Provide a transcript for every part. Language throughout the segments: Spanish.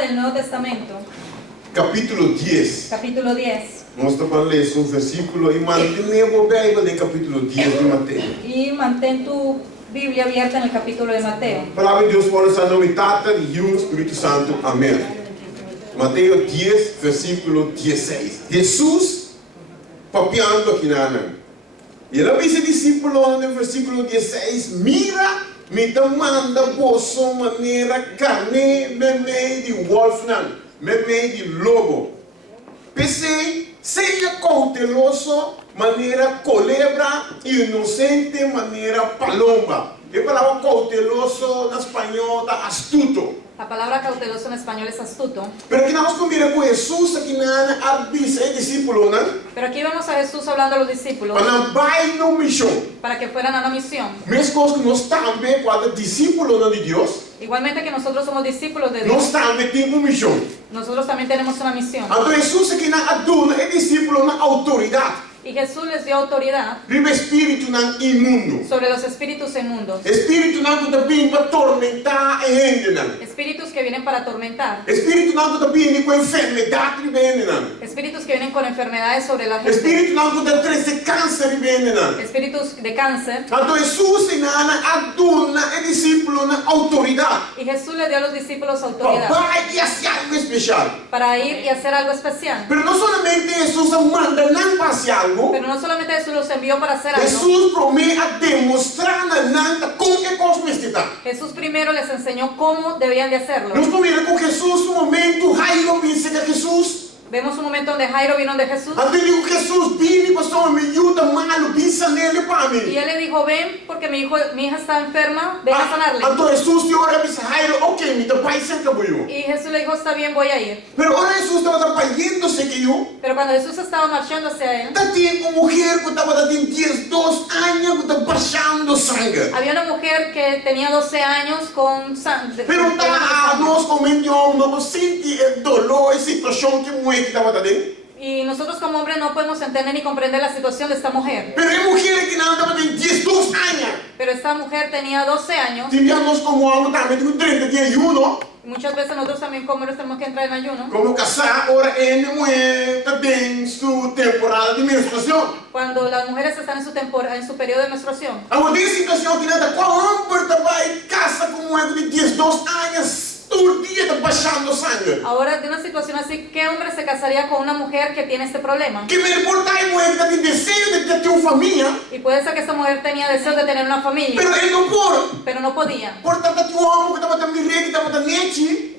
del Nuevo Testamento, capítulo 10. capítulo 10. Nós estamos lendo um versículo e mantém a Bíblia no capítulo 10 de Mateus. Y mantén tu Biblia abierta en el capítulo de Mateo. A palavra de Deus fala essa nome Tata e Filho e Espírito Santo. Amém. Mateus 10, versículo 16. Jesus papeando aqui na Ana. E ele disse discípulo no versículo 16: Mira, me manda poço maneira carne, meme de wolf, meme de lobo. Pensei, seja cauteloso, maneira culebra, e inocente, maneira palomba. E a palavra cauteloso, no espanhol, está astuto. La palabra cauteloso en español es astuto. Pero aqui nós combinamos com Jesus, aqui na avisa o discípulo, né? Pero aquí vemos a Jesús hablando a los discípulos Para vai na missão. para que fueran a la misión. Mesma coisa que nós também, quando discípulo de Deus, Igualmente que nosotros somos discípulos de nós Dios, também temos uma missão. nosotros también tenemos una misión. Então Jesus aqui na aduna é discípulo na autoridade. Y Jesús les dio autoridad Vive espírito não imundo. sobre los espíritus inmundos. Espírito não que também para tormentar a gente, não. Espíritus que vienen para atormentar. Espírito não que também com enfermidade de gente, não. Espíritus que vienen con enfermedades sobre la gente. Espírito não que traz câncer de gente, não. Espíritus de cáncer. Então Jesus na aduna é discípulo na autoridade. Y Jesús le dio a los discípulos autoridad Vai e hacer algo especial. para ir y hacer algo especial. Pero no solamente Jesús manda não fazer algo. Pero no solamente Jesús los envió para hacer algo. Jesus promete a demonstrar na nanta como é coisa está. Jesús primero les enseñó cómo debían de hacerlo. Nós vamos com Jesus um momento, Jairo pensa que Jesus. Vemos un momento donde Jairo vino de Jesús Até digo Jesus, vini pastor, me ajuda malo, pensa nele para y mim. él le dijo, ven porque mi hija está enferma, ven a sanarle. Então Jesus te ora e diz, Jairo, ok, me pai cerca por eu. Y Jesús le dijo, está bien, voy a ir. Pero ora Jesus estava trabalhando-se que eu. Pero cuando Jesús estaba marchando hacia él, Tinha uma mulher que estava tendo 2 anos, que estava baixando sangue. había una mujer que tenía 12 años con sangre. Pero nós como homens não sentimos dolor e situação que mulher que estava dentro. Y nosotros como hombres no podemos entender ni comprender la situación de esta mujer. Pero a mulher que não estava tendo 2 anos. Pero esta mujer tenía 12 años. Tivemos como homem também com 31. Y muchas veces nosotros también como hombres tenemos que entrar en ayuno. Como casar, ora mulher também sua temporada de menstruação. Cuando las mujeres están en su periodo de menstruación. Agora tem situação que nada, qual homem também casa com uma mulher de 2 anos. Todo dia está baixando sangue. Ahora, de una situación así, ¿qué hombre se casaría con una mujer que tiene este problema? Que me importa a mulher que tem desejo de ter uma família. Y puede ser que esta mujer tenía deseos de tener una familia, Pero ele não pode. pero no podía. Portanto, tinha um homem que estava também rico, que estava também.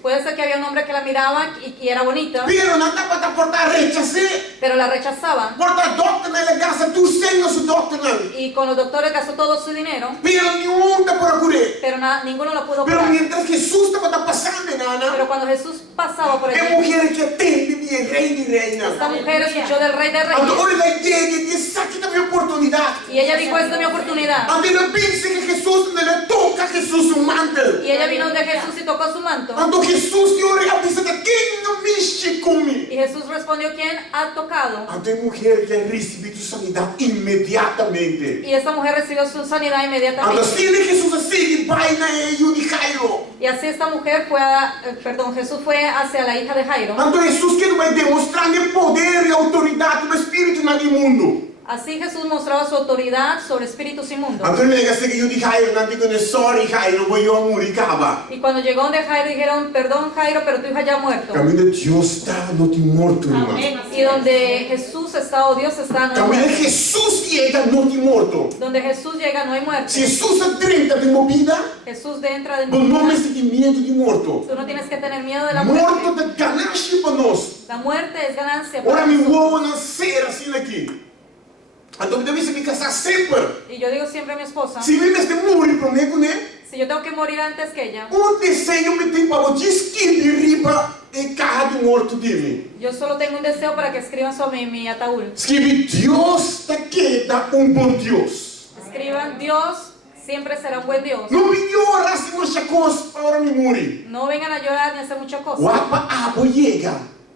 Puede ser que había un hombre que la miraba y era bonita, Pero não estava para portar rechazar. pero la rechazaban. Portar doctor na casa, tu sem su doctor não. Y con los doctores gastó todo su dinero, Pero nenhum está para curar. pero ninguno lo pudo Pero curar. mientras Jesús estava passando, nana, Pero cuando Jesús pasaba por é allí, mulher que atende de rei de reina. esta mujer escuchó del Rey de Então, Reyes. olha lá, e diz, aqui está a minha oportunidade. Y ella dijo, esta es mi oportunidad. Ante ela pensa que Jesus, ela toca Jesus o manto. Y ella vino de Jesús y tocó su manto. Então Jesus te ora e pensa, quem não mexe comigo? Y Jesús respondió, ¿quién ha tocado? Então, a mulher que recebeu sanidade imediatamente. Y esta mujer recibió su sanidad Então, inmediatamente. assim Jesus assim, vai na eu de Jairo. Y así esta mujer Jesús fue hacia la hija de Jairo. Então, Jesus que vai demonstrar o poder e autoridade do Espírito no mundo. Así Jesús mostraba su autoridad sobre espíritus inmundos. Então, ele diz que eu de Jairo, não digo, sorry Jairo, vou eu morrer. Y cuando llegó donde Jairo dijeron, perdón Jairo, pero tu hija ya ha muerto. Caminho de Deus está no te morto, irmão. Y donde Jesús está o Dios está, no hay Caminho de muerte. Jesus chega no te morto. Donde Jesús llega no hay Se muerte. Jesus atrenta de movida, Jesús entra de não nuevo. é sentimento de morto. Tú no tienes que tener miedo de la Morto muerte. de ganache para nós. La muerte es ganancia. Ora, para me nosotros. vou nascer assim aqui. Então, deve se me casar sempre. Y yo digo siempre a mi esposa, Se me este morrer para mim, né? si yo tengo que morir antes que ella, Desenho me tem para o disque de riba e carro de morto de mim. yo solo tengo un deseo para que escriban sobre mi ataúd. Escreve, Deus te queda bom Deus. Escriban, Dios siempre será un buen Dios. Não me orar se muita coisa para me morrer. No vengan a llorar ni a hacer muchas cosas. O apa abo chega.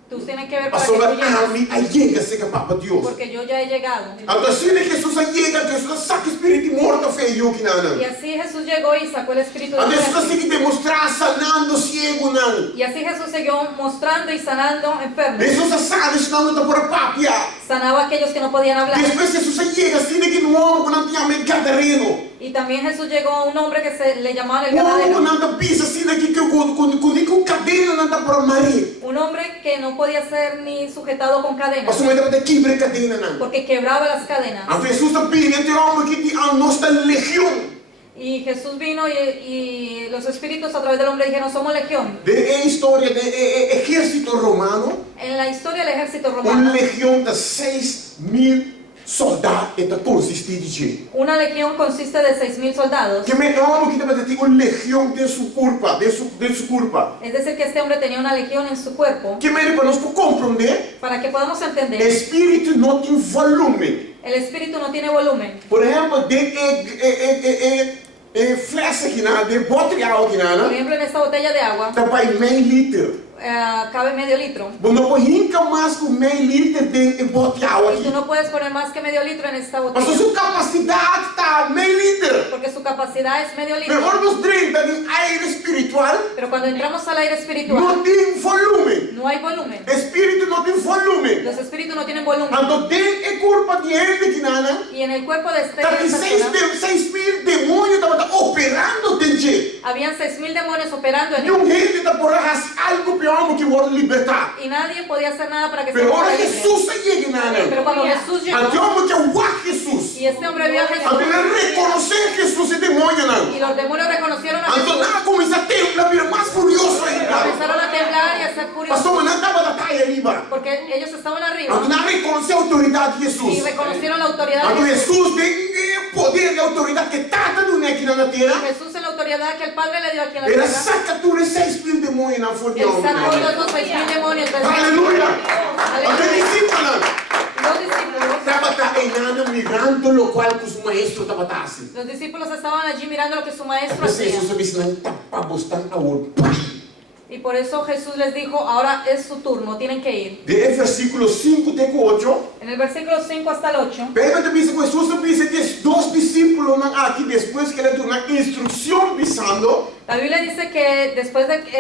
Tú tienes que ver para Pastor, que tú llegues, aí llega-se que Papa Deus. porque yo ya he llegado. Então, assim que Jesus chega, Jesus saca o espírito morto feio que Y não. así Jesús llegó y sacó el espíritu de Então, Jesus muerte. consegue demonstrar sanando ciego não. Y así Jesús siguió mostrando y sanando enfermos. Jesus sabe se não está por a papia. Sanaba a aquellos que no podían hablar. Depois Jesus chega, assim que no homem não tinha medo gadareno. Y también Jesús llegó a un hombre que se le llamaban el O homem ganadero. não está pisa, assim que com cadena não está por marido. Un hombre que no podía ser ni sujetado con cadenas, Pastor, mas não quebra cadena não. porque quebraba las cadenas. Então, Jesus está pedindo entre homem que a nossa legião. Y Jesús vino y los espíritus a través del hombre dijeron, somos legión. De história do exército romano, En la historia del ejército uma romano, legião de 6.000 soldados está consistente de. una legión consiste de 6.000 soldados. Que me amo que também tem uma legião de sua culpa, de sua culpa. Es decir, que este hombre tenía una legión en su cuerpo. Que me para nós compreender, Para que podamos entender, espírito não tem volume. el espíritu no tiene volumen. Por exemplo, flecha aqui na, de botrial aqui Por na, ejemplo, en esta botella de agua tá para meio litro. cabe medio litro. Não pode nunca mais com meio litro de botrial Y tú aqui. no puedes poner más que medio litro en esta Mas botella, sua capacidade está meio litro. porque su capacidad es medio Pero litro. quando nós entramos em aire espiritual, Pero cuando entramos al aire espiritual, não tem volume. no hay volumen. Espírito não tem volume. Los espíritus no tienen volumen. Então tem culpa de ele que nada. Y en el cuerpo de esta Tá que persona 6.000 demônios estavam operando dentro. habían 6.000 demonios operando en E él. gente está por algo pior que vai libertar. Y nadie podía hacer nada para que se Pero ahora fuera libre. Jesus chega nada. Pero cuando Jesús Ante llegó homem que é o Jesus. y este hombre vio a Ante Jesús ele reconhecer Jesus é demônio não. y los demonios reconocieron a Ante Jesús, nada começa a temblar, vira mais furioso ainda. empezaron a temblar y a ser furiosos Pastor, mas não estava da caia arriba. porque ellos estaban Ante arriba nada reconhecer a autoridade de y Jesus. reconocieron la autoridad Ante de Jesús. Jesus tem poder e autoridade que trata do aqui na terra. Jesús en la autoridad que el Padre le dio aquí en la Ele tierra, saca tudo 6.000 demônios na folha de él homem. sacó todos esos 6.000 demonios de Aleluia! Ante Aleluya. discípulos. Los discípulos, Estava entrando, mirando o qual que os maestros estavam assim. los discípulos estaban allí mirando lo que su maestro Pensei, hacía. Jesus disse, não, tá bastante a ouro. Y por eso Jesús les dijo, ahora es su turno, tienen que ir. De versículo 5 até 8. En el versículo 5 hasta el 8, Pega também com Jesus, disse que dois discípulos aqui, depois que ele deu uma instrução pisando, la Biblia dice que después de que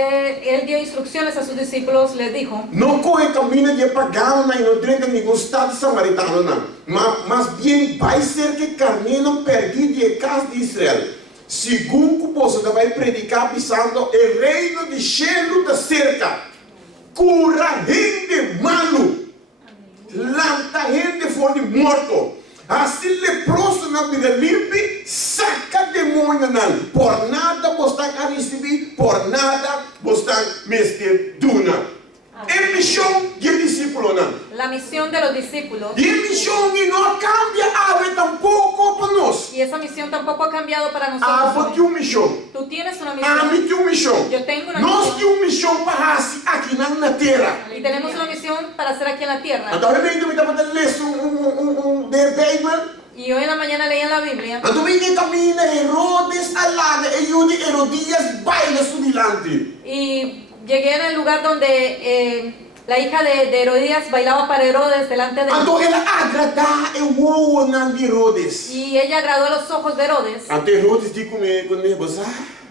él dio instrucciones a sus discípulos, les dijo, não corre caminho de pagano, e não drena nenhum estado samaritano, não. Mas bem vai ser que caminham perdido de casa de Israel. Segundo você vai predicar pisando o reino de Shelo da cerca. Cura gente malo. Lanta gente fora de morto. Assim leproso na vida limpe, saca demônio não. Por nada você a receber, por nada você mestre duna. É missão de discípulo não. la misión de los discípulos, E missão que não cambia ave tampouco para nós. y esa misión tampoco ha cambiado para Ave nosotros. tem uma missão. Tú tienes una A misión, mim tem uma missão. yo tengo una Nós misión, temos uma missão para aqui na terra. y tenemos una misión para hacer aquí en la tierra. Então, eu estava lendo de Bíblia. Y hoy en la mañana leí en la Biblia, Então, eu caminho Herodes alada e eu de Herodias baila su dilante. y llegué en el lugar donde la hija de Herodías bailaba para Herodes delante de él. Então, ela agrada o olho de Herodes. Y ella agradó a los ojos de Herodes. Então, Herodes disse comigo,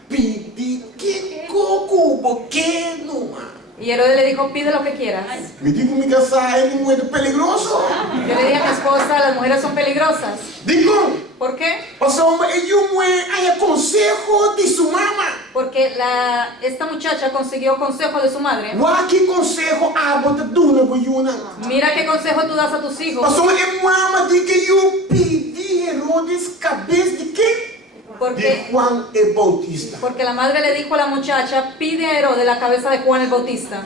pedi que coco pequeno. Y Herodes le dijo, pide lo que quieras. Me digo comigo, é muito perigoso. Yo le dije a mi esposa, las mujeres son peligrosas. Digo, ¿Por qué? o sea, eu me consejo de sua mama. Porque esta muchacha consiguió consejo de su madre. Que consejo a bota duna boiuna. Mira qué consejo tú das a tus hijos. Passou é mama de que eu pedi Herodes cabeça de quem? De Porque, Juan el Bautista. porque la madre le dijo a la muchacha, pide a Herodes la cabeza de Juan el Bautista.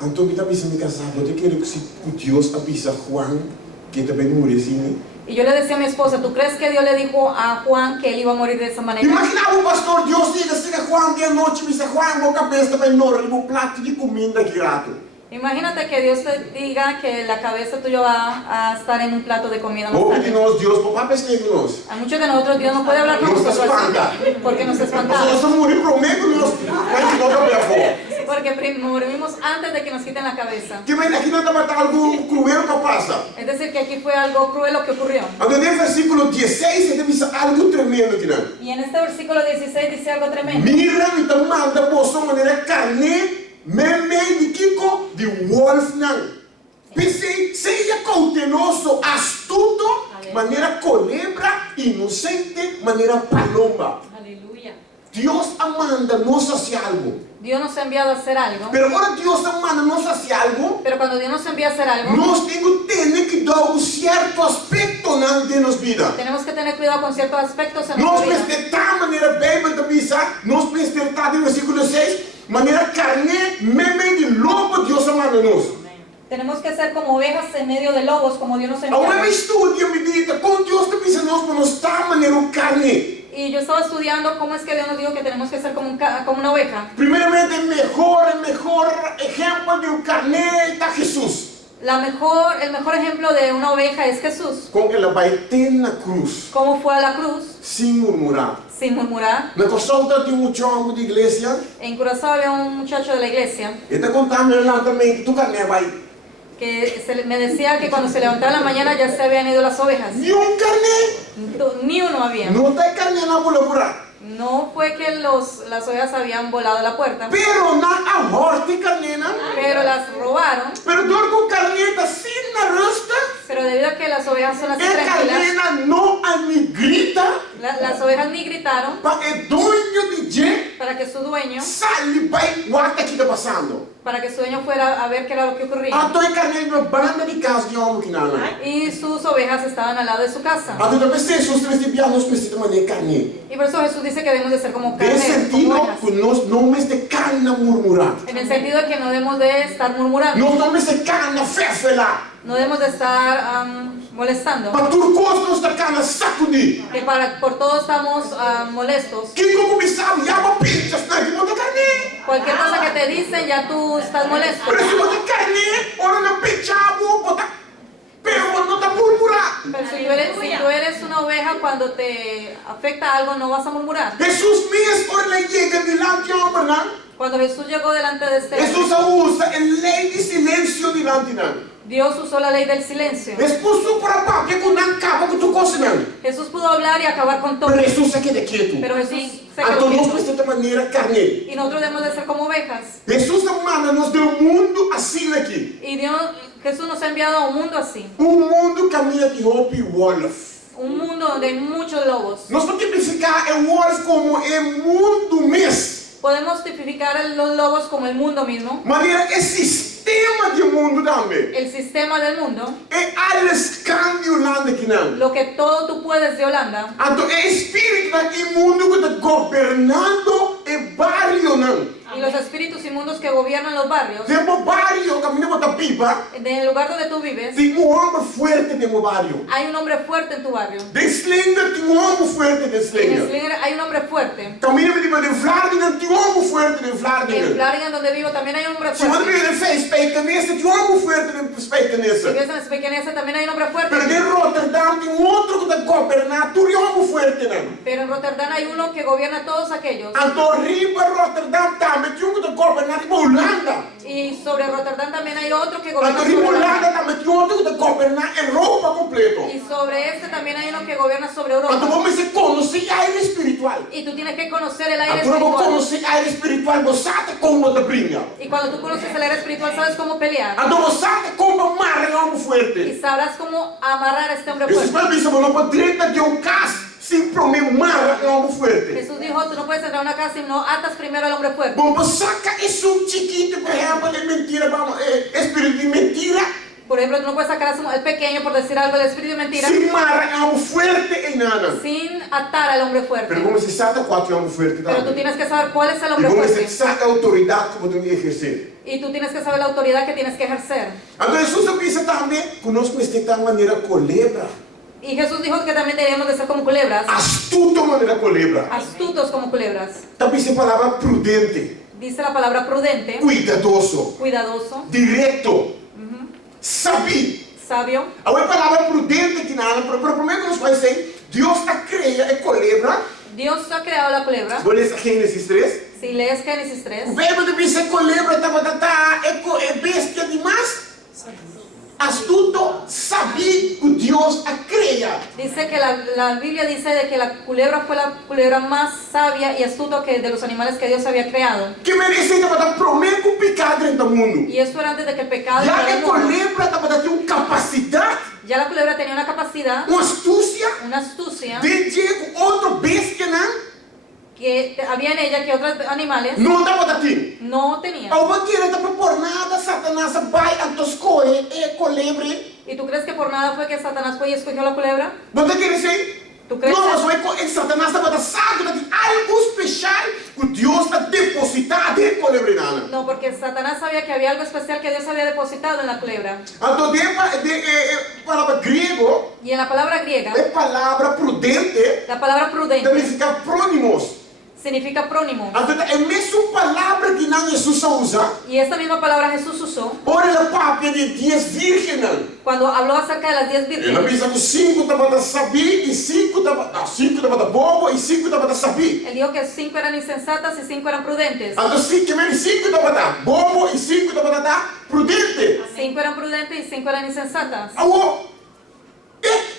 Então me estava me casado, eu quero que se Deus avisa Juan que também morre assim. Y yo le decía a mi esposa, ¿tú crees que Dios le dijo a Juan que él iba a morir de esa manera? Imaginava o pastor Deus diga assim a Juan de noite, me diz Juan, vou cabeça também morre, um prato de comida grato. Imagínate que Dios te diga que la cabeza tuya va a estar en un plato de comida más Ou de tarde. nós Deus, papá pesquei de nós. A muchos de nosotros Dios no puede hablar con Nos nosotros espanta. porque nos Nós espantamos. vamos morrer prometo nós, mas não cabelo. Porque morimos antes de que nos quiten la cabeza. Que vem aqui não está matando algo cruel que passa. Es decir, que aquí fue algo cruel lo que ocurrió. Então, no versículo 16, ele diz algo tremendo aqui, não? Y en este versículo 16 dice algo tremendo. Mira, então manda por sua maneira carne, meme de Kiko, de wolf, não. Pensei, seja cauteloso, astuto, maneira colebra, inocente, maneira paloma. Aleluya. Dios manda nos hacia algo. Dios nos ha enviado a hacer algo. Pero ahora Dios manda nos hacia algo, Pero cuando Dios nos envía a hacer algo, nós temos que dar um certo aspecto na nossa vida. tenemos que tener cuidado con ciertos aspectos en Nós nuestra podemos vida. de tal maneira bem, mas também nós podemos ter tal no versículo 6, maneira carne, meme de lobo, Deus manda nos. Tenemos que ser como ovejas en medio de lobos, como Dios nos Há um envía. estudo me diz como Deus também se nós podemos tal maneira carne. Y yo estaba estudiando cómo es que Dios nos dijo que tenemos que ser como, como una oveja. Primeiramente, o melhor exemplo de carne está Jesus. El mejor ejemplo de una oveja es Jesús. Como ela vai ter na cruz, Cómo fue a la cruz sem murmurar. sin murmurar. Na consulta de um chongo de igreja, En Curazao había un muchacho de la iglesia ele está contando lá também que tu carne vai. que me decía que cuando se levantaba en la mañana ya se habían ido las ovejas. Nenhum carne, Ni uno había. não tem carne na bolabura. No fue que las ovejas habían volado a la puerta, Pero na ahorte carne, pero las robaron. pero dor com carne está sem na rasta, Pero debido a que las ovejas son así e tranquilas, carne não grita, las ovejas ni gritaron para o dono de je para que su dueño, sale vai o que está passando. fuera a ver qué era lo que ocurría. Então é carne na banda de casa de homem que não. Y sus ovejas estaban al lado de su casa. Então também se nós temos de nós precisamos de carne. Y por eso Jesús dice que debemos de ser como Em carne, como sentido ovejas. que nós não temos de carne murmurar. En el sentido de que no debemos de estar murmurando, Nós não temos de carne fefela. no debemos de estar molestando, Para turcos nós da carne sacudir. que por todo estamos molestos. Quem começar já uma pincha, não é de carne. Cualquier cosa que te dicen ya tú estás molesto. Por isso de carne, ora na pinchavo, bota. Pero não está murmurar. Pero si tú eres una oveja, cuando te afecta algo no vas a murmurar. Jesus mesmo ora le chega delante de homem, Cuando Jesús llegó delante de este Jesus usa a lei de silêncio delante de Dios usó la ley del silencio. Expulsou para pá, que não acaba com tu coisa. Jesús pudo hablar y acabar con todo, Pero Jesus se queda quieto. pero Jesús se Então quedó nós quieto. precisamos de maneira carne. Y nosotros debemos de ser como ovejas. Jesus manda nos de mundo assim aqui. Y Jesús nos ha enviado a un mundo así. Mundo caminha de hope wolf. Un mundo donde hay muchos lobos. Nós podemos tipificar o wolf como mundo mesmo. Podemos tipificar a los lobos como el mundo mismo, Maneira é sistema de mundo também. el sistema del mundo, É alles cambio lá que não. lo que todo tú puedes de Holanda. Então é espírito daquele mundo que está governando o barrio não. Y los espíritus inmundos que gobiernan los barrios, Tem um barrio caminha para pipa. en el lugar donde tú vives, Tem homem forte de barrio. hay un hombre fuerte en tu barrio. De Slinger tem homem forte de En Slinger. Slinger hay un hombre fuerte. Caminha de Vlaardingen tem homem forte de En Vlaardingen. Vlaardingen, donde vivo, también hay un hombre Se você fuerte. vive de Spijkenisse, tem homem forte de Si Spijkenisse. vives en Spekenese, también hay un hombre Pero fuerte. de Rotterdam tem outro que está governando, tem homem forte não. Pero en Rotterdam hay uno que gobierna a todos aquellos. Então riba Rotterdam também tem um que está governando Holanda. Y sobre Rotterdam también hay otro que Então gobierna riba sobre Holanda Holanda. também tem outro que está governando Europa completo. Y sobre este también hay uno que gobierna sobre Então Europa. vamos se conhecer a área espiritual. Y tú tienes que conocer el aire Então vamos espiritual. conhecer a área espiritual, você sabe como te brinca. Y cuando tú conoces el aire espiritual, sabes cómo pelear. Então você sabe como amarrar um homem Y forte. sabrás cómo amarrar a este hombre Esses fuerte. países não podem ter um caso sem amarrar um homem forte. Jesús dijo, tú no puedes entrar a una casa si no atas primero al hombre fuerte. Bom, saca isso chiquito, por exemplo, é mentira, vamos, espírito de mentira, Por ejemplo, tú no puedes sacar al pequeño, por decir algo, del espíritu de mentira, sem amarrar um homem forte em nada. sin atar al hombre fuerte. Pero como se sabe qual é o homem forte Pero tú também. tienes que saber cuál es el E hombre como se fuerte. sabe a autoridade que podemos exercer. Y tú tienes que saber la autoridad que tienes que ejercer. Então Jesus pensa também conosco de tal maneira colebra, Y Jesús dijo que también deberíamos de ser como culebras, astuto maneira colebra. astutos como culebras. Também se palavra prudente, Dice la palabra prudente, cuidadoso, cuidadoso, direto, sabido. sabio. A palavra prudente que nada, pero primeiro que nós vai Deus a cria a colebra. Dios ha creado la culebra. Vou ler Gênesis 3. Si lees Génesis O 3, verbo de dizer colebra é bestia demais. Astuto, sabia que Deus a cria. dice que la Biblia dice de que la culebra fue la culebra más sabia y astuta que de los animales que Dios había creado. Que merece estava prometer com o pecado dentro do mundo. Y eso era antes de que el pecado Já entrara a al mundo. colebra estava tendo capacidade, Ya la culebra tenía una capacidad, uma astúcia una astucia, de ter outra bestia não. que había en ella que otros animales Não estava tendo. no tenían. Ao bater estava por nada, Satanás vai a escolher é colebre. ¿Y tú crees que por nada fue que Satanás fue y escogió la culebra? Você quer dizer? ¿Tú crees? Não, mas Satanás estava sabe de algo especial que Deus está depositado em colebre nada. No, porque Satanás sabía que había algo especial que Dios había depositado en la culebra. Então, palavra grego Y en la palabra griega, é palavra prudente, la palabra também prudente significa prônimos. significa prónimo. Então, é a mesma palavra que não Jesus usa. Y esta misma palabra Jesús usó Ora, a pápia de 10 vírgenes. cuando habló acerca de las 10 Ele vírgenes. avisa que 5 estavam a saber e 5 estavam a bobo e 5 estavam a saber. Él dijo que 5 eran insensatas y 5 eran prudentes. Então, 5 estavam a bobo e 5 estavam a prudente. 5 eran prudentes y 5 eran insensatas.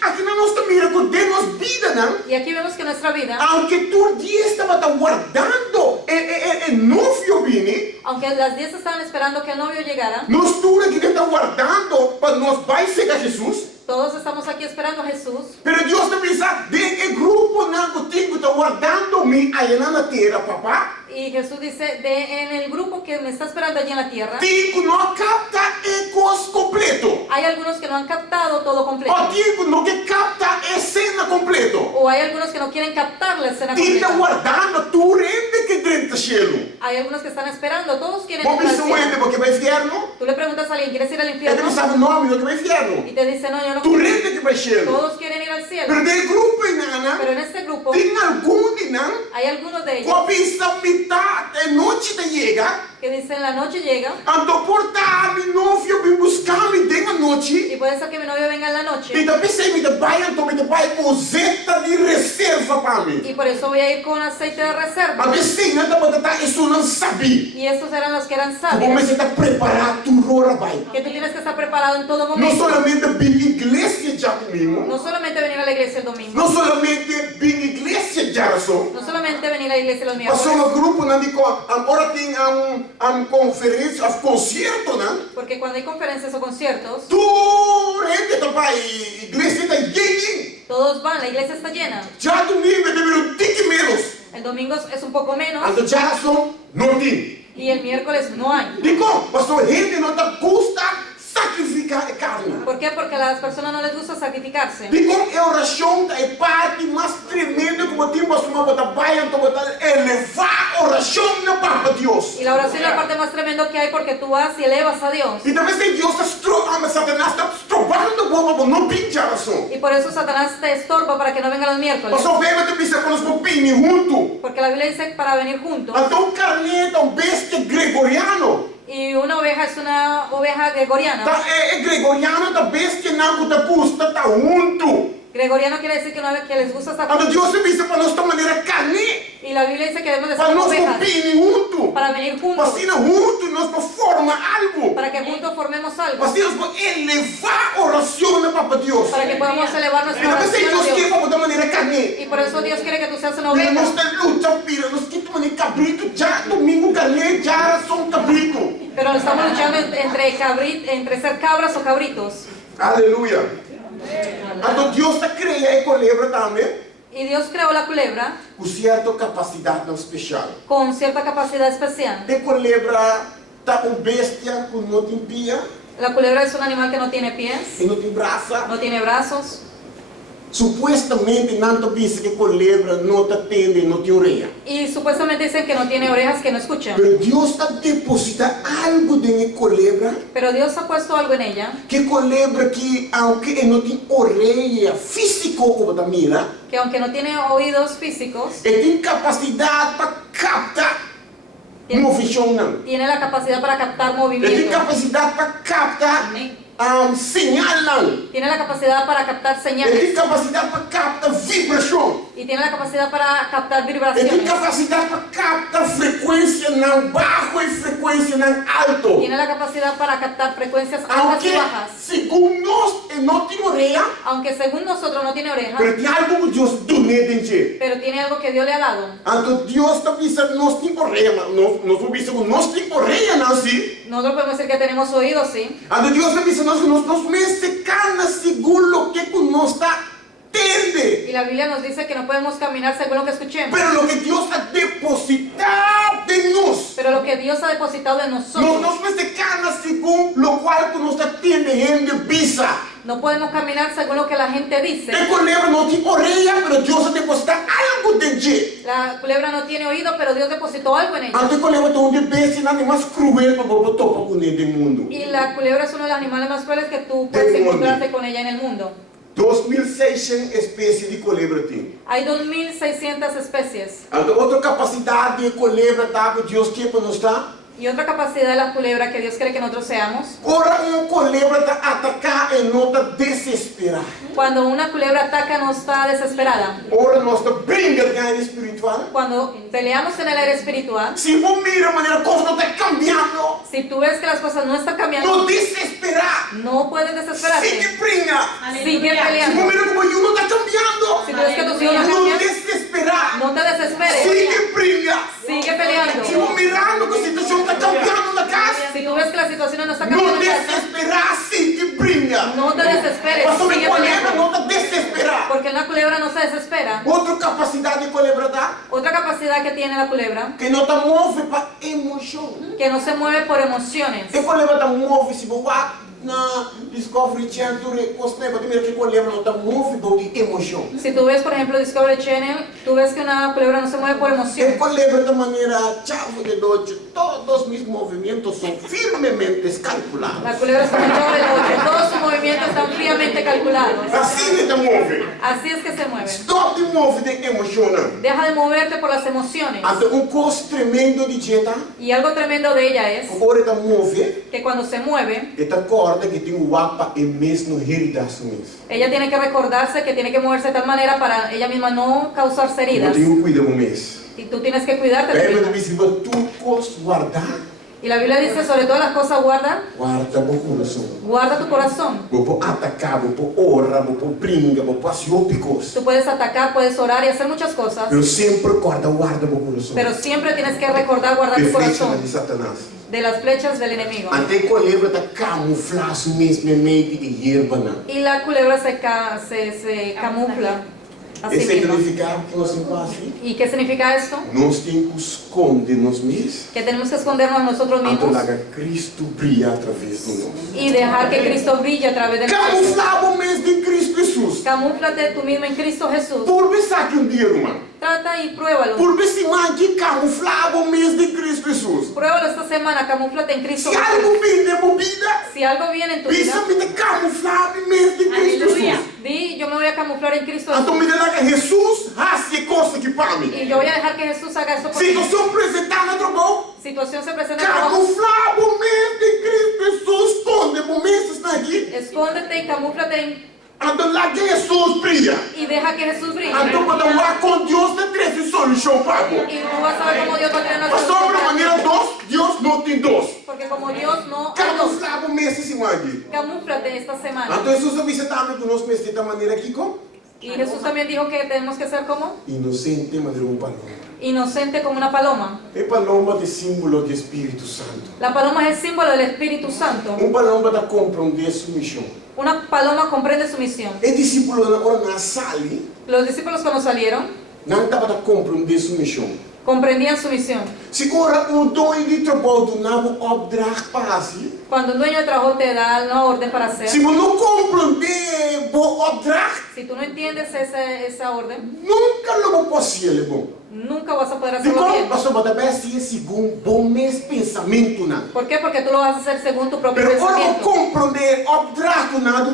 Aqui na nossa mira que temos vida, não? Y aquí vemos que nuestra vida, Aunque tu 10 estava guardando o novio vini, aunque las 10 estaban esperando que el novio llegara, nós tudo aqui está guardando para nós vai seguir Jesus. todos estamos aquí esperando a Jesús. Pero Deus te pensa, de grupo não que tenho está guardando-me aí na terra, papá. Y Jesús dice, en el grupo que me está esperando allí en la tierra, Tenho não capta ecos completo. hay algunos que no han captado todo completo. O tenho não que capta escena completo. O hay algunos que no quieren captar la escena Tem está completa. guardando tu rende que dentro do cielo. Hay algunos que están esperando, todos quieren Vamos entrar ver al se cielo. o porque vai inferno. Tú le preguntas a alguien, ¿quieres ir al Ele infierno? não sabe o nome do que vai inferno. Y te dice, no, yo no Tu quiero. rende que vai cielo. Todos quieren ir al cielo. Pero del grupo enana, Pero en este grupo tem algum de não, hay algunos de ellos com a mitad de noite te chega, que dicen, la noche llega andou portar mi novio, vim buscar-me de a noite, y puede ser que mi novio venga en la e noche. da pensei, me vai coseta de reserva para mim. Y por eso voy a ir con aceite de A reserva. pensei, não dá isso não sabia. Y estos eran los que eran Tu sabios. começa a preparar tu rora vai. Que tú tienes que estar preparado en todo Não momento. solamente vir igreja já comigo, No solamente venir a la iglesia el domingo. não solamente vir igreja já só. No solamente venir a la iglesia los Passou miércoles. no grupo, não digo, agora tem conferência, concerto, não? Porque cuando hay conferencias o conciertos, Tu gente tá pai, igreja tá cheia. todos van, la iglesia está llena. Já domingo deveria ter menos. El domingo es un poco menos Ando já só não tem. y el miércoles no hay. Digo, pastor, gente não tá custa sacrificar carne. ¿Por qué? Porque a las personas no les gusta sacrificarse. Digo, a oração é parte mais tremenda que eu tenho para botar baia, então botar elevar a oração na para Deus. Y la oración es la parte más tremenda que hay porque tú vas y elevas a Dios. E talvez Deus está Satanás está estrobando para não pedir oração. Y por eso Satanás te estorba para que no venga los miércoles. Pastor, vem te pensar quando nós vamos junto. Porque la Biblia dice para venir juntos. Então, carneta, bestia gregoriano. Y una oveja es una oveja gregoriana. É gregoriano da bestia não que custa tá junto. Gregoriano quiere decir que les gusta estar Então, juntos. Deus te pensa para nós de maneira carne. Y la Biblia dice que debemos de Para ser nós ovejas. vamos junto. Para venir Para juntos. assim, juntos, nós vamos formar algo. Para que juntos formemos algo. Para assim, nós vamos elevar a oração para Deus. Para que podamos elevar E nuestra talvez oración Deus a quer Dios. para de maneira carne. Y por eso Dios quiere que tú seas una Nós oveja. estamos lutando, pira. Nós queremos de cabrito, já domingo carne, já são cabrito. Pero estamos luchando entre ser cabras o cabritos. Aleluia. Então Deus está criando a culebra também Y Dios creó la culebra com certa capacidade não especial. con cierta capacidad especial. A culebra está uma bestia que não tem pia La culebra es un animal que no tiene pies, e não tem braço. no tiene brazos. Supuestamente não pensa que culebra não te atende, não tem orelha. Y supuestamente dicen que no tiene orejas, que no escuchan. Pero Deus está depositando algo de culebra, Pero Dios ha puesto algo en ella, que culebra que aunque não tem orelha físico como da mira, que aunque no tiene oídos físicos, tem capacidade para captar movimento. tiene la capacidad para captar Tem movimiento. capacidade para captar señal. Tiene la capacidad para captar Tem señales capacidade para captar vibração. y Y tiene la capacidad para captar Ele tem vibraciones. capacidade para captar frequência não baixo e frequência não alto. Tiene la capacidad para captar frecuencias altas y Aunque, bajas. segundo nós, não tem orelha, Aunque según nosotros no tiene orejas, mas tem algo que Deus deu dentro. pero tiene algo que Dios le ha dado. Então Deus está pensando, nós temos orelha, nós vamos pensar que nós temos orelha, não sim? Nosotros podemos decir que tenemos oídos, sí. Então Deus está pensando, nós me carne segundo o que nós está tendo. Y la Biblia nos dice que no podemos caminar según lo que escuchemos. Pero lo que Deus ha depositado em nós, Pero lo que Dios ha depositado en nós nosotros, me carne segundo o qual nós está tendo gente pisa. no podemos caminar según lo que la gente dice. A culebra não tem orelha, mas Deus ha depositado algo dentro. La culebra no tiene oído, pero Dios depositó algo en ella. A culebra tem um besta nada mais cruel para botar para com ele do mundo. Y la culebra es uno de los animales más crueles que tú puedes Del mundo. encontrarte con ella en el mundo. 2.600 espécies de culebra tem. Hay 2.600 especies. Então, outra capacidade de culebra tá que Deus quer para nós tá. Y otra capacidad de la culebra que Dios quiere que nosotros seamos. Ora culebra tá atacar e não tá desesperar. Cuando una culebra ataca no está desesperada. Ora nós tá brinca de área espiritual. Cuando peleamos en el aire espiritual, Se você mira a maneira como não está cambiando, si tú ves que las cosas no están cambiando, não desesperar. no puedes desesperarte. Sigue brinca. Sigue Se você peleando. mira como eu não está cambiando, Si tú ves que tus hijos no não cambian, desesperar. no te desesperes. Sigue brinca. Sigue peleando. Se você mirando que a situação está cambiando na casa, Si tú ves que la situación no está não cambiando en casa, desesperar, sigue brinca. no te desesperes. Pastor, Sigue a culebra peleando. não está desesperar. Porque una culebra no se desespera. Outra capacidade de culebra tá Otra capacidad que tiene la culebra, que não está move para emoção. que no se mueve por emociones. E quando leva move se boa na Discovery Channel, você vai ver que quando leva não está move de emoção. Si tú ves, por ejemplo, Discovery Channel, tú ves que una culebra no se mueve por E emociones. quando leva da maneira chave de noite, todos mis movimentos são firmemente calculados. La culebra está en Chavo de noche. Todos sus movimientos están fríamente calculados. Assim ele move. Así es que se mueve. Stop de move de emoção. Deja de moverte por las emociones. Até costo tremendo de dieta, Y algo tremendo de ella es agora está move, que cuando se mueve, e tá corda que tem o guapa e mesmo irritações. ella tiene que recordarse que tiene que moverse de tal manera para ella misma no causarse Eu heridas. tenho cuidado mês. Y tú tienes que cuidarte de A ti Bíblia mismo. diz: tu costo guardar, Y la Biblia dice, sobre todas las cosas, guarda o coração. tu corazón. Vou por atacar, vou por orar, vou por brincar, vou por asiópicos. Tú puedes atacar, puedes orar y hacer muchas cosas, Eu sempre guarda o coração. pero siempre tienes que recordar guardar tu De flecha corazón de Satanás. de las flechas del enemigo. Até que a culebra está camuflada mesmo em meio de erva. Y la culebra se camufla a sí Esse misma. significa que nós temos assim. ¿Y qué significa esto? Nós temos que esconder nós mesmos. Que tenemos que escondernos nosotros mismos Então, Cristo brilha através de nós. y dejar que Cristo brille a través de nosotros. Camuflado mesmo de Cristo Jesus. Camúflate tú mismo en Cristo Jesús. Por pensar que dia, irmão. Trata y pruébalo. Por pensar que camuflado mesmo de Cristo Jesus. Pruébalo esta semana, camúflate en Cristo Se Jesús. algo vem de movida, Si algo viene en tu vida, pensa de camuflado mesmo de Cristo Aleluia. Jesus. di, yo me voy a camuflar en Cristo Então Jesús. me dá que Jesus hace coisa que para mim. Y yo voy a dejar que Jesús haga esto por ti. Situação apresentada no bom. Situación se presenta en tu trabajo. Camuflado mesmo de Cristo Jesus. Esconde momentos está aqui. Escóndete y camúflate Então lá que Jesus brilha. y deja que Jesús brille. Então quando eu vou com Deus de três solução pago. Y tú vas a ver cómo Dios va a tener una Pastor, solución de para maneira ti. dos, Deus não tem dos. Porque como Dios no hay dos. Camuflado mesmo assim aqui. Camúflate esta semana. Então Jesus avisa também que nós mesmos de maneira aqui como Y Jesús también dijo que tenemos que ser como inocente, maneira paloma. inocente como una paloma. É paloma de símbolo de Espírito Santo. La paloma es el símbolo del Espíritu Santo. Paloma da compreender sua missão. Una paloma comprende su misión. É discípulo agora na sala, Los discípulos cuando salieron não estava a compreender sua missão. comprendían su misión. Se agora dono de trabalho não opdracht passe, Cuando un dueño de trabajo te da una orden para hacer, se você não compreender o opdracht, si tú no entiendes esa orden, nunca lo possível bom. nunca vas a poder De hacerlo como bien. pastor Batabé se segundo bom mes pensamento não. ¿Por qué? Porque tú lo vas a hacer según tu propio Pero agora eu pensamiento. compreender opdracht nada,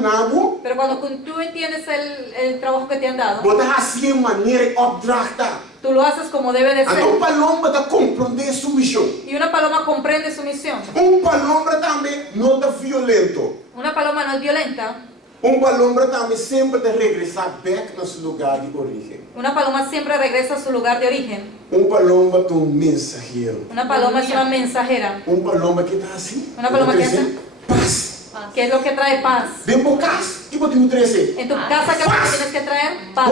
Pero cuando tú entiendes el trabajo que te han dado, botar assim maneira opdrachta. tú lo haces como debe de Então ser. paloma está compreender sua missão. Y una paloma comprende su misión. Paloma também não está violento. Una paloma no es violenta. paloma também sempre de regressar back no seu lugar de origem. Una paloma siempre regresa a su lugar de origen. Paloma é um mensageiro. Una paloma es una mensajera. Paloma que está assim. Una paloma que está. Paz. ¿Qué es lo que trae paz? Dentro da casa, que você tem que trazer? En tu casa, ¿qué es lo que tienes que traer? Paz.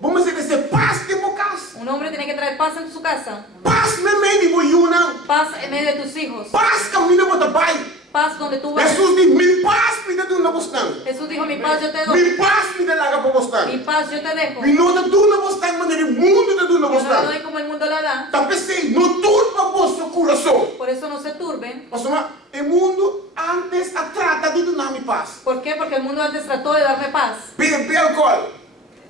Vamos dizer paz dentro da casa. Un hombre tiene que traer paz en su casa. Paz no meio de boiuna. Paz en medio de tus hijos. Paz caminha para o pai. Paz donde tú vas. Jesus diz, mi paz me dá na bostão. Jesús dijo, mi paz yo te doy. Mi paz me dá lá para bostão. Mi paz yo te dejo. Me não dá na bostão, mas o mundo dá na Yo no la bostão. doy como el mundo la da. Tá pensei, não turba vosso coração. Por eso no se turben. Pastor, o mundo antes trata de dar mi paz. ¿Por qué? Porque el mundo antes trató de darme paz. Beber álcool.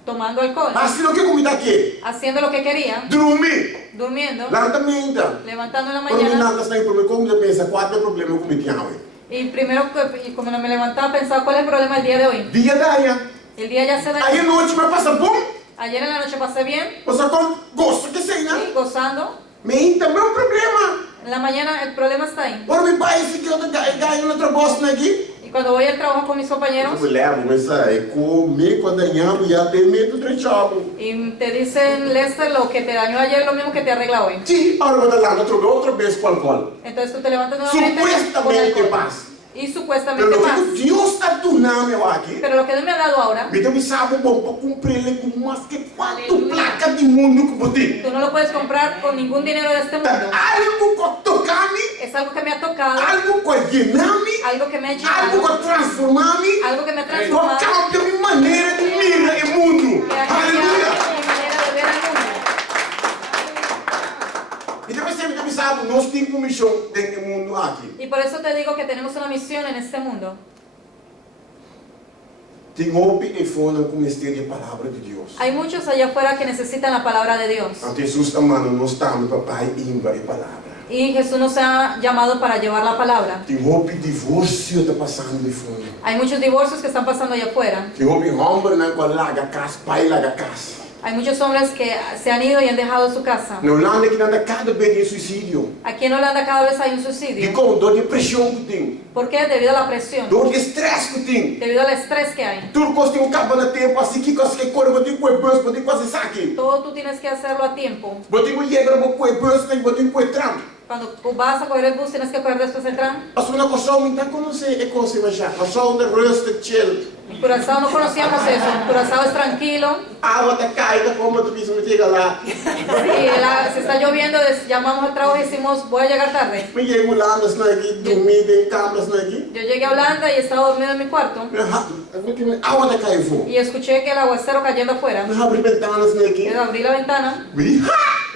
Tomando alcohol. Assim o que comida aqui? Haciendo lo que quería. Dormir. Durmiendo. Lantamenta. Levantando en la Quando me mañana. lantas na problema, como eu pensa, qual é o problema com o Y primero, y como me levantaba, pensaba, ¿cuál es el problema del día de hoy? Dia daia. El día ya se da. Aí a noite me passa bom. Ayer en la noche pasé bien. Você gosta que sei, né? Sí, gozando. Mas também é um problema. En la mañana el problema está ahí. Ora, meu pai, esse que eu ganho no trabalho aqui. Y cuando voy al trabajo con mis compañeros Eu levo, mas é comer quando ganhamos e até medo do trabalho. y te dicen, Lester, lo que te dañó ayer es lo mismo que te arregla hoy. Sim, agora vou dar outra vez com álcool. Entonces tú te levantas nuevamente con Supuestamente alcohol. paz. Y Pero supuestamente lo paz. que Deus está donando aqui, Pero lo que Dios me ha dado ahora, me dá sabe bom para cumprir com mais que quanto placa de mundo que você. tú no lo puedes comprar con ningún dinero de este mundo. Algo que tocar-me, Es algo que me ha tocado, algo que llenar-me, algo que me ha algo llenado, que transformar-me, algo que me ha que transformado, cambia minha maneira de mirar o mundo. que ha cambiado Aleluia. mi manera de ver el mundo. E depois sempre me sabe, nós temos uma missão dentro do mundo aqui. Y por eso te digo que tenemos una misión en este mundo. Tem homem e fona com mistério da palavra de Deus. Hay muchos allá afuera que necesitan la palabra de Dios. Ante Jesus está mandando nós estamos papai e a palavra. Y Jesús nos ha llamado para llevar la palabra. Tem homem divórcio está passando de fome. Hay muchos divorcios que están pasando allá afuera. Tem homem na qual larga casa, pai larga casa. Hay muchos hombres que se han ido y han dejado su casa. Na Holanda que anda cada vez em suicídio. Aquí en Holanda cada vez hay un E suicidio. com dor de pressão que tem, ¿Por qué? Debido a la presión, dor de estresse que tem. debido al estrés que hay. Tudo custa um cabo na tempo, assim que coisa que corre, botem com o bolso, botem quase saque. Todo tú tienes que hacerlo a tiempo. Botem com llegar com o bolso, nem botem com o tram. Cuando tú vas a coger el bus, tienes que coger después el tram. As uma coisa me então conhecer é coisa mas já, só onde resta chill. En Curazao no conocíamos eso. En Curazao es tranquilo. Água tá caída, como tu piso me chega lá. Si se está lloviendo, llamamos al trabajo y decimos, voy a llegar tarde. Me llego lá, nós não aqui, dormir em camas não aqui. Yo llegué a Holanda y estaba dormido en mi cuarto Água tá caindo. y escuché que el aguacero cayendo afuera. Nós abrimos ventanas não aqui. Yo abrí la ventana Me y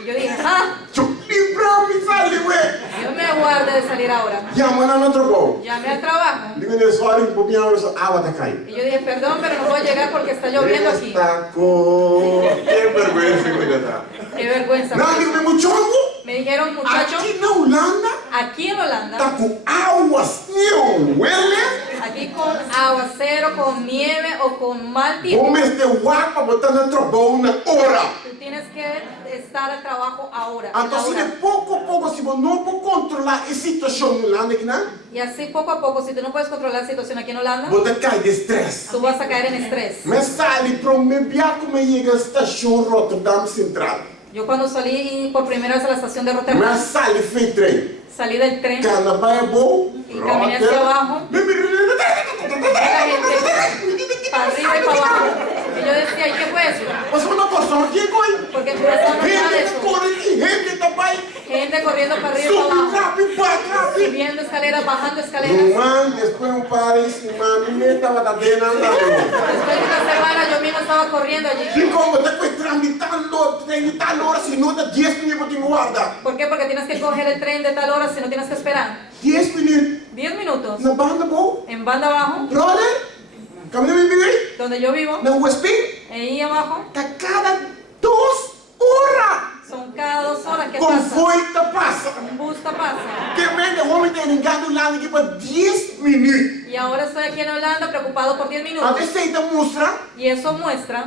yo dije, ¡ah! livrar-me, sai, ué. Dios me guarde de salir ahora. Llama no trabalho. Llamé al trabajo Digo, eles olham um pouquinho, água tá caindo. y yo dije, perdón, pero no puedo llegar porque está lloviendo aquí. Está com... Que vergonha que me dá. Qué vergüenza. Não, digo, meu chongo. Me dijeron, muchacho, Aqui na Holanda, aquí en Holanda, tá com água, snow, aquí con aguacero, con nieve o con mal tiempo, vamos este guapa botando no trabalho na hora. tú tienes que estar al trabajo ahora. Então, se de ahora. pouco a pouco, se você não pode controlar a situação na Holanda, aqui, não? Y así poco a poco, si tú no puedes controlar la situación aquí en Holanda, Você cai de estresse. tú vas a caer en estrés. Mas sale para o meu biaco, me chega a estação Rotterdam Central. Yo cuando salí por primera vez a la estación de Rotterdam, Mas sale, fez trem. salí del tren, Carnaval é bom. Y caminé hacia abajo. la gente para arriba y para abajo. Y yo decía, ¿y qué fue eso? Mas uma pessoa que coi. Porque en Curazao no hay nada de Gente eso. correndo, gente também. Gente corriendo para arriba y para Subindo abajo, rápido, rápido. subiendo escaleras, bajando escaleras. Não, depois um para em cima, ninguém estava da dentro andando. Después de una semana yo mismo estaba corriendo allí. E como depois tramitando hora, se não dá 10 minutos de guarda. ¿Por qué? Porque tienes que coger el tren de tal hora si no tienes que esperar. 10 minutos 10 minutos. na banda boa. En banda abajo, Brother, caminho me vive donde yo vivo, na USP, ahí abajo, tá cada 2 horas. son cada 2 horas que Com pasa. foita passa. Un bus pasa. Que merda, o homem tem ligado lá aqui para 10 minutos. Y ahora estoy aquí en Holanda preocupado por 10 minutos. Até aceita mostrar. Y eso muestra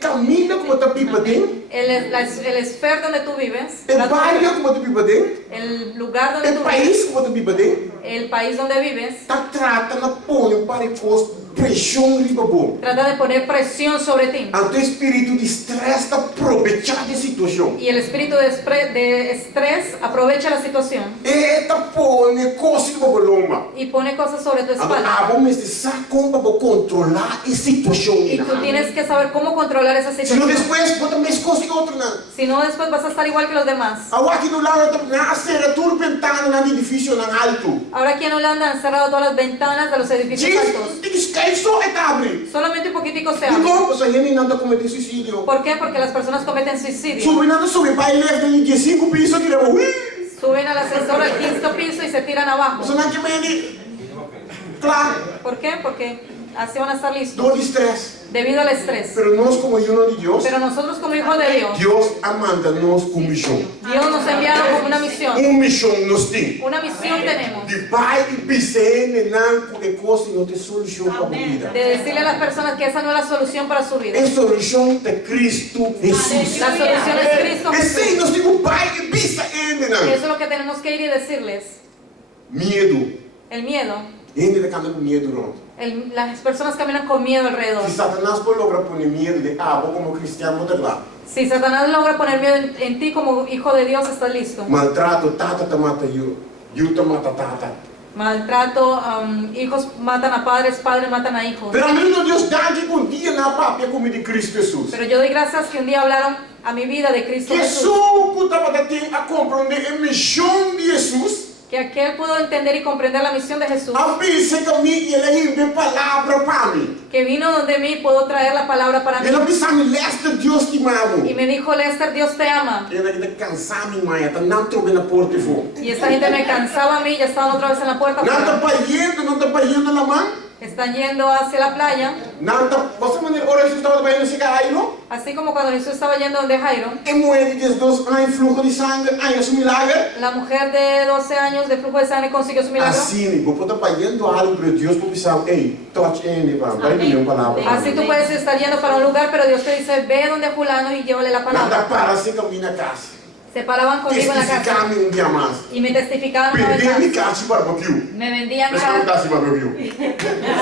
Caminha como tá pipa dentro. el esfero donde tú vives, O bairro como tá pipa dentro. el lugar donde O tú vives, país como tá pipa dentro. el país donde vives, Tá tratando, põe para o posto pressão riba bom. Trata de poner presión sobre ti. Então espírito de estresse está aproveitar de situação. Y el espíritu de estrés aprovecha la situación Eta põe coisa no boloma. y pone cosas sobre tu Agora, espalda. vamos saber como controlar a situação. Y tú tienes que saber cómo controlar esa Se não situación. depois bota mais coisa que outra não. Si no, después vas a estar igual que los demás. Agora aqui no lado na acera tudo pentando no edifício no alto. Ahora aquí en Holanda han cerrado todas las ventanas de los edificios altos. Diz que só é abre. Solamente un poquitico se E abre. como essa gente não comete suicídio. ¿Por qué? Porque las personas cometen suicidio. Subindo, vai leve de 5 pisos que leva. Suben al ascensor al 15º piso y se tiran abajo. Você não quer medir. Claro, ¿Por qué? Porque así van a estar listos. dor de estresse. Debido al estrés. Pero nós como hijo de Deus, Pero nosotros como hijos de Dios, Deus manda-nos com missão. Dios nos ha enviado como una misión. Missão nós temos. Una misión tenemos. De pai e piscine não por coisa não tem solução para a vida. De decirle a las personas que esa no es la solución para su vida. É solução de Cristo Jesus. La solución es Cristo É Jesús. sim, nós temos pai e pisine Y não. eso es lo que tenemos que ir y decirles. Medo. El miedo. Ainda está com medo não. Las personas caminan con miedo alrededor. Se Satanás pode lograr pôr medo de como cristiano de lá. Si Satanás logra poner miedo en ti como hijo de Dios, estás listo. Maltrato, tata te mata eu te mata tata. Maltrato, hijos matan a padres, padres matan a hijos. Pero a mim Deus dá que um dia na papia como de Cristo Jesus. Pero yo doy gracias que un día hablaron a mi vida de Cristo Que Jesús. só que estava a compreender a missão de Jesus. Que aquel pudo entender y comprender la misión de Jesús. A pensar que ele é uma palavra para mim. Que vino donde mí, puedo traer la palabra para mí. Ele pensava em Lester, Deus te ama. Y me dijo, Lester, Dios te ama. Ele ainda cansava minha mãe, tá não trocando na porta e vou. Y esta gente me cansaba a mí, ya estaban otra vez en la puerta. Não está afuera. pagando na mão. Están yendo hacia la playa. Não está, você maneira, ora Jesus estava pagando esse caralho. Así como cuando Jesús estaba yendo donde Jairo. E mulher de 2 anos, flujo de sangue, aí é um milagre. La mujer de 12 años de flujo de sangre consiguió su milagro. Assim, vou estar pagando algo para Deus, para pensar, ei, touch ele, vai me uma palavra. Así tú puedes estar yendo para un lugar, pero Dios te dice, ve donde fulano y llévale la Nada palabra. para assim caminho na casa. Se paraban conmigo en la casa Testificar-me dia mais. y me testificaban una vez Perder mi más. casa barbecue. Me vendían, Deixa eu casa barbecue.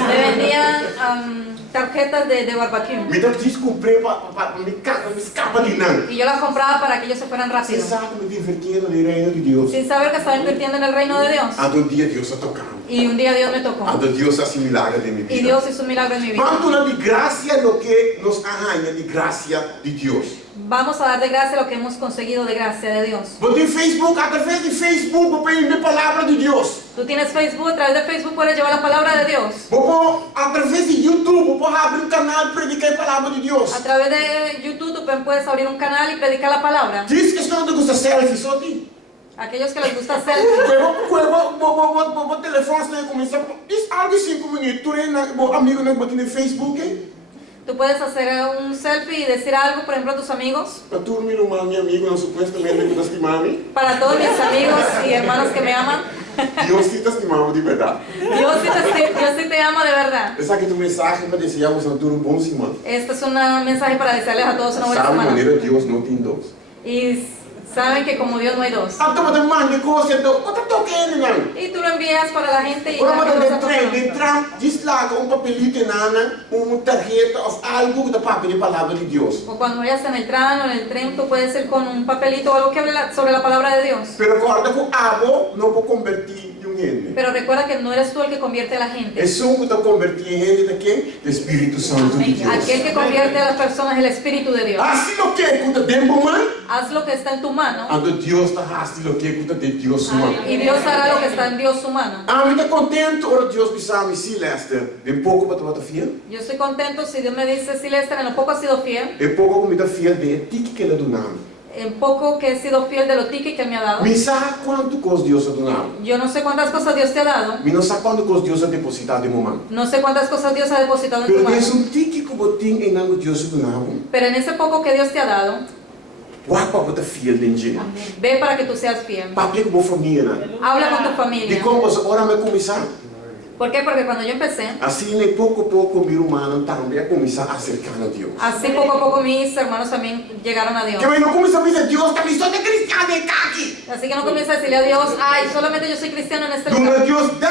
me vendían tarjetas de barbecue. Me dá descobrir para me escapa de nada. Y yo las compraba para que ellos se fueran Você rápido. sabe me divertindo no reino de Deus. Sin saber que estaba invirtiendo en el reino de Dios. Um dia Deus está tocando. Y un día Dios me tocó. Deus faz milagre de minha Y vida. Dios hizo un milagro en mi vida. Vamos dar de graça lo que nos arranha de graça de Deus. Vamos a dar de gracia lo que hemos conseguido de gracia de Dios. Vou ter Facebook, através de Facebook, vou pedir a palavra de Deus. Tú tienes Facebook, a través de Facebook puedes llevar la palabra de Dios. Vou através de YouTube, vou abrir canal e predicar a palavra de Deus. A través de YouTube tú puedes abrir un canal y predicar la palabra. Diz que não te gusta selfie, só ti. Aquellos que les gusta hacer, Vou telefone, você começa. Diz algo 5 minutos. Tu é amigo não botar no Facebook. tú puedes hacer un selfie y decir algo, por ejemplo, a tus amigos. Para tu meu amigo, não supuestamente me estimame. Para todos mis amigos y hermanos que me aman, Deus te estimamos de verdade. Dios sí te ama de verdad. Essa aqui é uma mensagem para desejamos a todos um bom semana. Este es un mensaje para desearles a todos una buena Sabe semana. maneira Deus não tem dois. Y saben que como Dios no hay dos. Ah, tu manda coisa, então, quanto toque ele não? Y tú lo envías para la gente y Ora, la mas gente lo saca. entrar, diz lá com papelito nana, tarjeta ou algo da papel de palavra de Deus. O cuando vayas en el tren o en el tren, tú puedes ir con un papelito o algo que hable sobre la palabra de Dios. Pero recorda que o abo não pode convertir em gente. Pero recuerda que no eres tú el que convierte a la gente. É só que está convertir em gente de quem? Do Espírito Santo de Deus. Aquel que convierte a las personas es el Espíritu de Dios. Assim o que cuida tempo man, Haz lo que está en tu mano ando Deus está assim o que cuida de Deus man. y Dios hará lo que está en Dios su mano. Me está contento, ora Deus me sim, Lester. É pouco para tu fiel. Yo estoy contento si Dios me dice, si Lester, en lo poco has sido fiel, É pouco como está fiel de etique que ele donava. en poco que he sido fiel de lo ticket que Él me ha dado. Me sabe quanto coisa Deus ha donado. Yo no sé cuántas cosas Dios te ha dado, Me não sabe quanto coisa Deus ha depositado em momento. no sé cuántas cosas Dios ha depositado en tu Pero mano, tem tique que botin em nome de Deus donava. pero en ese poco que Dios te ha dado, Guarda para botar fiel de gente. ve para que tú seas fiel. Papi com boa família. Habla con tu De familia. como ora me começar. ¿Por qué? Porque cuando yo empecé, Assim, nem pouco a pouco, meu irmão também a começar a acercar a Deus. así poco a poco mis hermanos también llegaron a Dios. Que eu não começo a dizer, Deus, também sou de cristiano, é aqui. Así que no comienza a decirle a Dios, ay, solamente yo soy cristiano en este lugar. Donde Deus dá,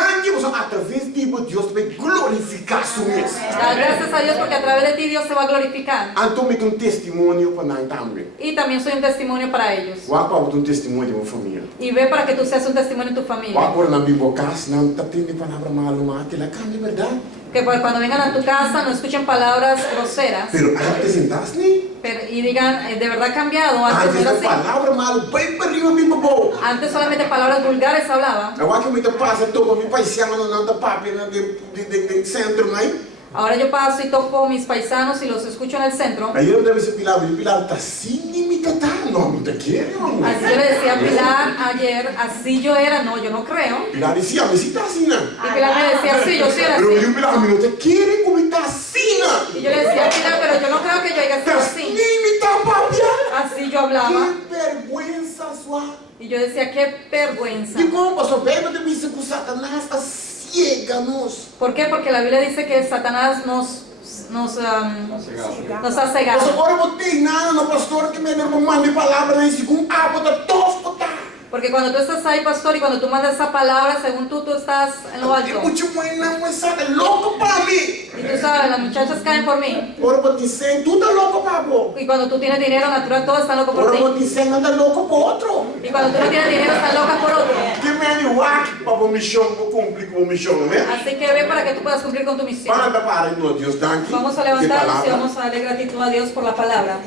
através de Deus vai glorificar glorificar su mes. Da gracias a Dios porque a través de ti Dios se va a glorificar. Então, me um testemunho para nós também. Y también soy un testimonio para ellos. Waka um testemunho de uma família. Y ve para que tú seas un testimonio en tu familia. Waka na bibocas, não tá tendo palavra malumate, la cambia, verdade? Que cuando vengan a tu casa no escuchen palabras groseras Pero apresentas ni. y digan, de verdad ha cambiado. Antes no Antes era a así. palavra malo, bem para arriba, bem para baixo. Antes solamente palabras vulgares hablaba. Agora que me passa, todo me paisano não tá papi de centro, né? Ahora yo paso y toco mis paisanos y los escucho en el centro. Aí eu deve ser Pilar tá assim, me tá, não me tá querendo. Así yo le decía a Pilar ayer, así yo era, no, yo no creo. Pilar dizia, me si tá assim, né? Y Pilar me decía, sí, yo sí era Pero así. eu Pilar, me não te querem como tá assim, né? Y yo le decía a Pilar, pero yo no creo que yo haya sido Tá así. assim, me tá papi. Así yo hablaba. Que vergüenza sua. Y yo decía, qué vergüenza. E como pastor Pedro te disse que Satanás ciega-nos. ¿Por qué? Porque la Biblia dice que Satanás nos ha cegado. Mas agora eu botei nada no pastor que me deu uma palavra nesse com bota tof. Porque cuando tú estás ahí, pastor, y cuando tú mandas esa palabra, según tú estás en lo alto. Eu muito buena, mas é louco para mim. Y tú sabes, las muchachas caen por mí. Agora eu te dizer, tu tá louco para vos. Y cuando tú tienes dinero natural, todos están locos por Agora ti. eu te dizer, anda louco para outro. Y cuando tú no tienes dinero, están locas por otro. Que me animar para a missão, vou cumprir com a missão, né? Así que ve para que tú puedas cumplir con tu misión. Para para no Deus, danke. Vamos a Que levantarnos y palavra. vamos a darle gratitud a Dios por la palabra.